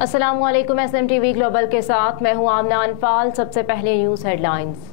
अस्सलामुअलैकुम। SMTV global के साथ मैं हूं आमना अनफाल। सबसे पहले न्यूज़ हेडलाइंस।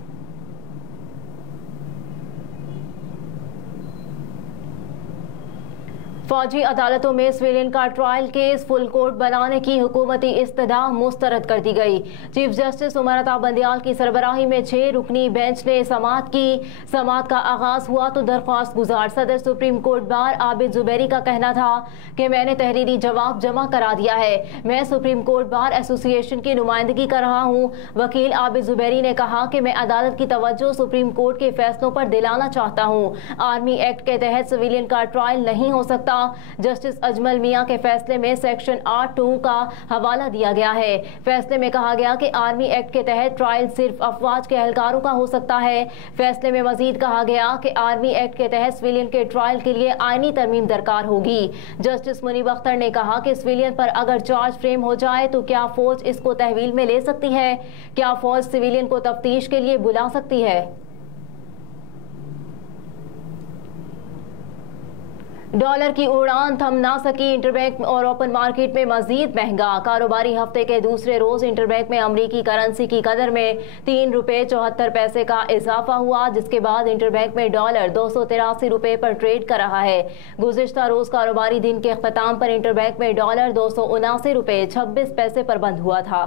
फौजी अदालतों में सिविलियन का ट्रायल केस फुल कोर्ट बनाने की हुकूमती इस्तदा मुस्तरद कर दी गई। चीफ जस्टिस उमर अता बंदियाल की सरबराही में 6 रुकनी बेंच ने समाअत की। समाअत का आगाज हुआ तो दरख्वास्त गुजार सदर supreme court bar Abid Zubairi का कहना था कि मैंने तहरीरी जवाब जमा करा दिया है। मैं सुप्रीम कोर्ट बार एसोसिएशन की नुमाइंदगी कर रहा हूँ। वकील आबिद जुबैरी ने कहा कि मैं अदालत की तवज्जो सुप्रीम कोर्ट के फैसलों पर दिलाना चाहता हूँ। आर्मी एक्ट के तहत सिविलियन का ट्रायल नहीं हो सकता। जस्टिस अजमल मियां के फैसले में सेक्शन 8(2) का हवाला दिया गया है। फैसले में कहा गया कि आर्मी एक्ट के तहत ट्रायल सिर्फ अफवाज के एहलकारों का हो सकता है। फैसले में मजीद कहा गया कि आर्मी एक्ट के तहत सिविलियन के ट्रायल के लिए आईनी तरमीम दरकार होगी। जस्टिस मुनीब अख्तर ने कहा कि सिविलियन पर अगर चार्ज फ्रेम हो जाए तो क्या फौज इसको तहवील में ले सकती है? क्या फौज सिविलियन को तफ्तीश के लिए बुला सकती है? डॉलर की उड़ान थम ना सकी। इंटरबैंक और ओपन मार्केट में मजीद महंगा। कारोबारी हफ्ते के दूसरे रोज इंटरबैंक में अमरीकी करेंसी की कदर में 3 रुपये 74 पैसे का इजाफा हुआ, जिसके बाद इंटरबैंक में डॉलर 283 रुपये पर ट्रेड कर रहा है। गुज़िश्ता रोज कारोबारी दिन के अख्ताम पर इंटरबैंक में डॉलर 279 रुपये 26 पैसे पर बंद हुआ था।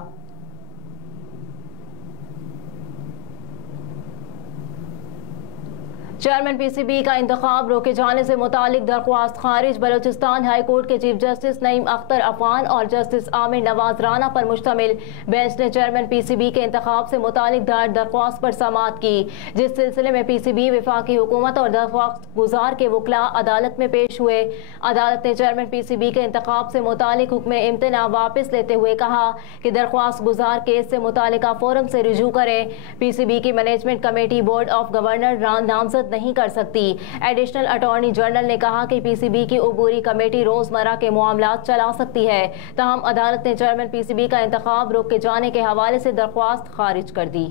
चेयरमैन PCB का इंतखाब रोके जाने से मुतालिक दरख्वास्त खारिज। बलोचिस्तान हाई कोर्ट के चीफ जस्टिस नईम अख्तर अफान और जस्टिस आमिर नवाज राना पर मुश्तमिल बेंच ने चेयरमैन PCB के इंतखाब से मुतालिक दायर दरख्वास्त पर समाअत की, जिस सिलसिले में PCB वफाकी हुकूमत और दरख्वास्त गुजार के वकला अदालत में पेश हुए। अदालत ने चेयरमैन PCB के इंतखाब से मुतालिक हुक्म इम्तना वापस लेते हुए कहा कि दरख्वास्त गुजार केस से मुतालिका फोरम से रुजू करें। PCB की management committee board of governor नामजद नहीं कर सकती। एडिशनल अटॉर्नी जनरल ने कहा कि PCB की उबूरी कमेटी रोजमर्रा के मामलात चला सकती है। ताहम अदालत ने चेयरमैन PCB का इंतखाब रोके जाने के हवाले से दरख्वास्त खारिज कर दी।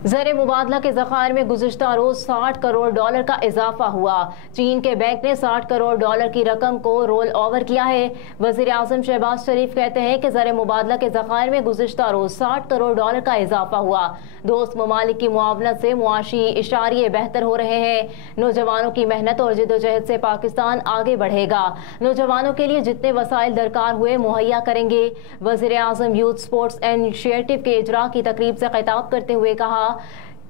ज़र मुबादला के ज़खायर में गुज़िश्ता रोज 60 करोड़ डॉलर का इजाफा हुआ। चीन के बैंक ने 60 करोड़ डॉलर की रकम को रोल ओवर किया है। वज़ीर आज़म शहबाज शरीफ कहते हैं कि ज़र मुबादला के ज़खायर में गुज़िश्ता रोज 60 करोड़ डॉलर का इजाफा हुआ। दोस्त ममालिक की मुआवनत से मुआशी इशारे बेहतर हो रहे हैं। नौजवानों की मेहनत और जिद्दोजहद से पाकिस्तान आगे बढ़ेगा। नौजवानों के लिए जितने वसाइल दरकार हुए मुहैया करेंगे। वज़ीर आज़म यूथ स्पोर्ट्स इनिशिएटिव के इजरा की तकरीब से खिताब करते हुए कहा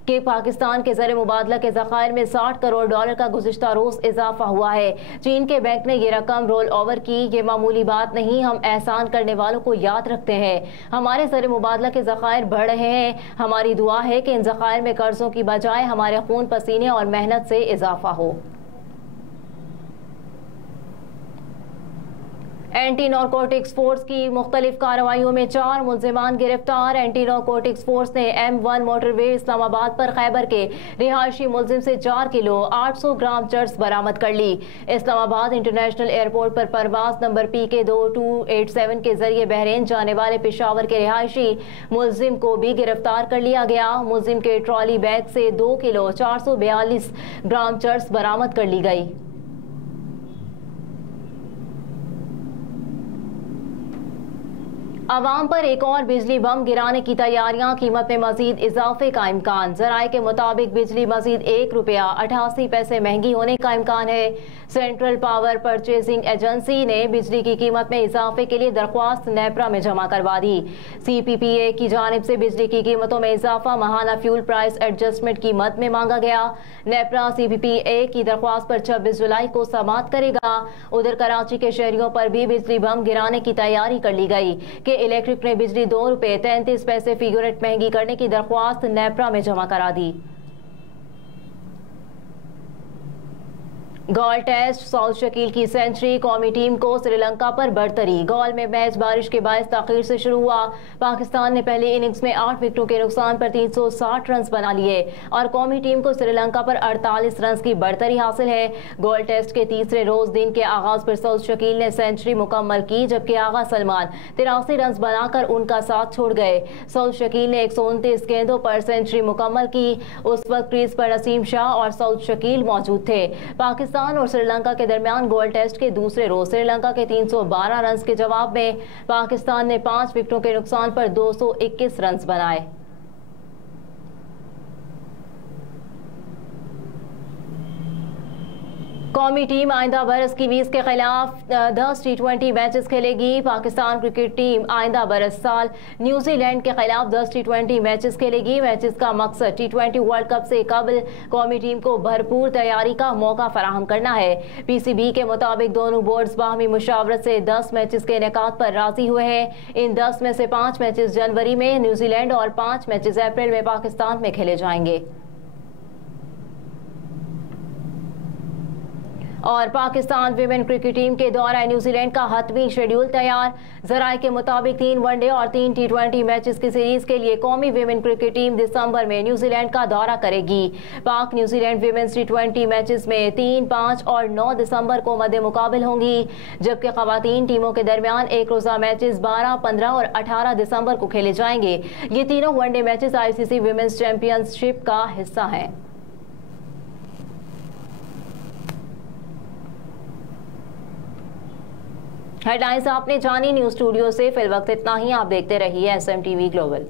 कि पाकिस्तान के ज़र मुबादला के ज़खायर में 60 करोड़ डॉलर का गुज़िश्ता रोज़ इजाफा हुआ है। चीन के बैंक ने ये रकम रोल ओवर की। ये मामूली बात नहीं, हम एहसान करने वालों को याद रखते हैं। हमारे ज़र मुबादला के ज़खायर बढ़ रहे हैं। हमारी दुआ है कि इन ज़खायर में कर्जों की बजाय हमारे खून पसीने और मेहनत से इजाफा हो। एंटी नारकोटिक्स फोर्स की मुख्तलिफ कार्रवाइयों में 4 मुल्जिमान गिरफ्तार। एंटी नारकोटिक्स फोर्स ने M1 मोटरवे इस्लामाबाद पर खैबर के रिहायशी मुल्जिम से 4 किलो 800 ग्राम चर्स बरामद कर ली। इस्लामाबाद इंटरनेशनल एयरपोर्ट पर परवाज नंबर PK 2287 के जरिए बहरीन जाने वाले पेशावर के रिहायशी मुल्जिम को भी गिरफ्तार कर लिया गया। मुल्जिम के ट्रॉली बैग से 2 किलो 442 ग्राम चर्स बरामद कर ली गई। अवाम पर एक और बिजली बम गिराने की तैयारियां। कीमत में मजीद इजाफे का इम्कान। जराये के मुताबिक बिजली मजीद 1 रुपया 88 पैसे महंगी होने का इम्कान है। सेंट्रल पावर परचेजिंग एजेंसी ने बिजली की कीमत में इजाफे के लिए दरख्वास्त नेपरा में जमा करवा दी। CPPA की जानिब से बिजली की कीमतों में इजाफा माहाना फ्यूल प्राइस एडजस्टमेंट की मद में मांगा गया। नेपरा CPPA की दरख्वास्त पर 26 जुलाई को समाअत करेगा। उधर कराची के शहरियों पर भी बिजली बम गिराने की तैयारी कर ली गई कि इलेक्ट्रिक ने बिजली 2 रुपये 33 पैसे फी यूनिट महंगी करने की दरख्वास्त नेपरा में जमा करा दी। गॉल टेस्ट साउथ शकील की सेंचुरी। कौमी टीम को श्रीलंका पर बढ़तरी। गॉल में मैच बारिश के बायस ताखीर से शुरू हुआ। पाकिस्तान ने पहली इनिंग्स में 8 विकेटों के नुकसान पर 360 रन बना लिए और कौमी टीम को श्रीलंका पर 48 रन की बढ़तरी हासिल है। गॉल टेस्ट के तीसरे रोज दिन के आगाज पर साउथ शकील ने सेंचुरी मुकम्मल की, जबकि आगा सलमान 83 रन बनाकर उनका साथ छोड़ गए। साउथ शकील ने 129 गेंदों पर सेंचुरी मुकम्मल की। उस वक्त क्रीज पर नसीम शाह और साउथ शकील मौजूद थे। पाकिस्तान पाकिस्तान और श्रीलंका के दरमियान गोल्ड टेस्ट के दूसरे रोज श्रीलंका के 312 रन के जवाब में पाकिस्तान ने 5 विकेटों के नुकसान पर 221 रन बनाए। कौमी टीम आइंदा बरस कीवीज के खिलाफ 10 T20 मैचेस खेलेगी। पाकिस्तान क्रिकेट टीम आइंदा बरस साल न्यूजीलैंड के खिलाफ 10 T20 मैचेस खेलेगी। मैचेस का मकसद T20 वर्ल्ड कप से कबल कौमी टीम को भरपूर तैयारी का मौका फराहम करना है। PCB के मुताबिक दोनों बोर्ड्स बाहमी मुशावरत से 10 मैचेस के इनेकाद पर राजी हुए हैं। इन 10 में से 5 मैचेस जनवरी में न्यूजीलैंड और 5 मैचेस अप्रैल में पाकिस्तान में खेले जाएंगे। और पाकिस्तान विमेन क्रिकेट टीम के दौरा न्यूजीलैंड का हतमी शेड्यूल तैयार। जराये के मुताबिक 3 वनडे और 3 T20 मैचेस की सीरीज के लिए कौमी विमेन क्रिकेट टीम दिसंबर में न्यूजीलैंड का दौरा करेगी। पाक न्यूजीलैंड विमेन्स T20 मैचेस में 3, 5 और 9 दिसंबर को मद्दे मुकाबिल होंगी, जबकि खवातीन टीमों के दरमियान एक रोजा मैचेस 12, 15 और 18 दिसंबर को खेले जाएंगे। ये तीनों one day matches ICC women's championship का हिस्सा हैं। हेडलाइंस आपने जानी। न्यूज स्टूडियो से फिल वक्त इतना ही। आप देखते रहिए SMTV ग्लोबल।